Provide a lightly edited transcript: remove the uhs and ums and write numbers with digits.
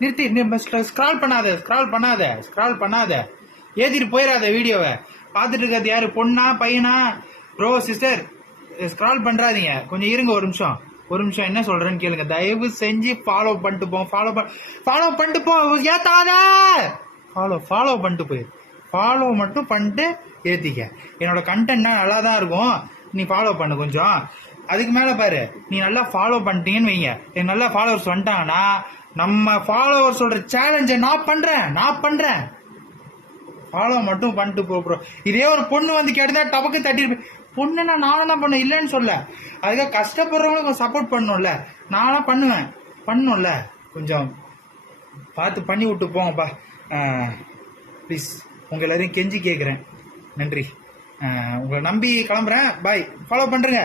நிறுத்தி, ஸ்க்ரால் பண்ணாத, ஏத்திட்டு போயிடாத வீடியோவை. பார்த்துட்டு இருக்கிறது யாரு, பொண்ணா பையனா? ப்ரோ சிஸ்டர் ஸ்க்ரால் பண்றாதீங்க, கொஞ்சம் இருங்க ஒரு நிமிஷம் என்ன சொல்றேன்னு கேளுங்க. தயவு செஞ்சு ஃபாலோ பண்ணிட்டு போ, ஏத்தாத. ஃபாலோ பண்ணிட்டு போயிரு, ஃபாலோ மட்டும் பண்ணிட்டு ஏத்திக்க. என்னோட கண்டென்ட் நல்லா தான் இருக்கும், நீ ஃபாலோ பண்ணு கொஞ்சம். அதுக்கு மேல பாரு, நீ நல்லா ஃபாலோ பண்ணிட்டீங்கன்னு வைங்க, எனக்கு நல்லா ஃபாலோவர்ஸ் வந்துட்டாங்கன்னா நம்ம ஃபாலோவர் சொல்ற சேலஞ்சை நான் பண்றேன். ஃபாலோ மட்டும் பண்ணிட்டு ப்ரோ. இதே ஒரு பொண்ணு வந்து கேட்டதா டபக்கு தட்டிருப்பேன். பொண்ணுன்னா நானும் தான் பண்ணுவேன், இல்லைன்னு சொல்ல. அதுக்காக கஷ்டப்படுறவங்களுக்கு சப்போர்ட் பண்ணணும்ல, நானும் பண்ணணும்ல. கொஞ்சம் பார்த்து பண்ணி விட்டு போங்கப்பா ப்ளீஸ். உங்க எல்லாரையும் கெஞ்சி கேட்குறேன். நன்றி. உங்களை நம்பி கிளம்புறேன். பாய். ஃபாலோ பண்ணிருங்க.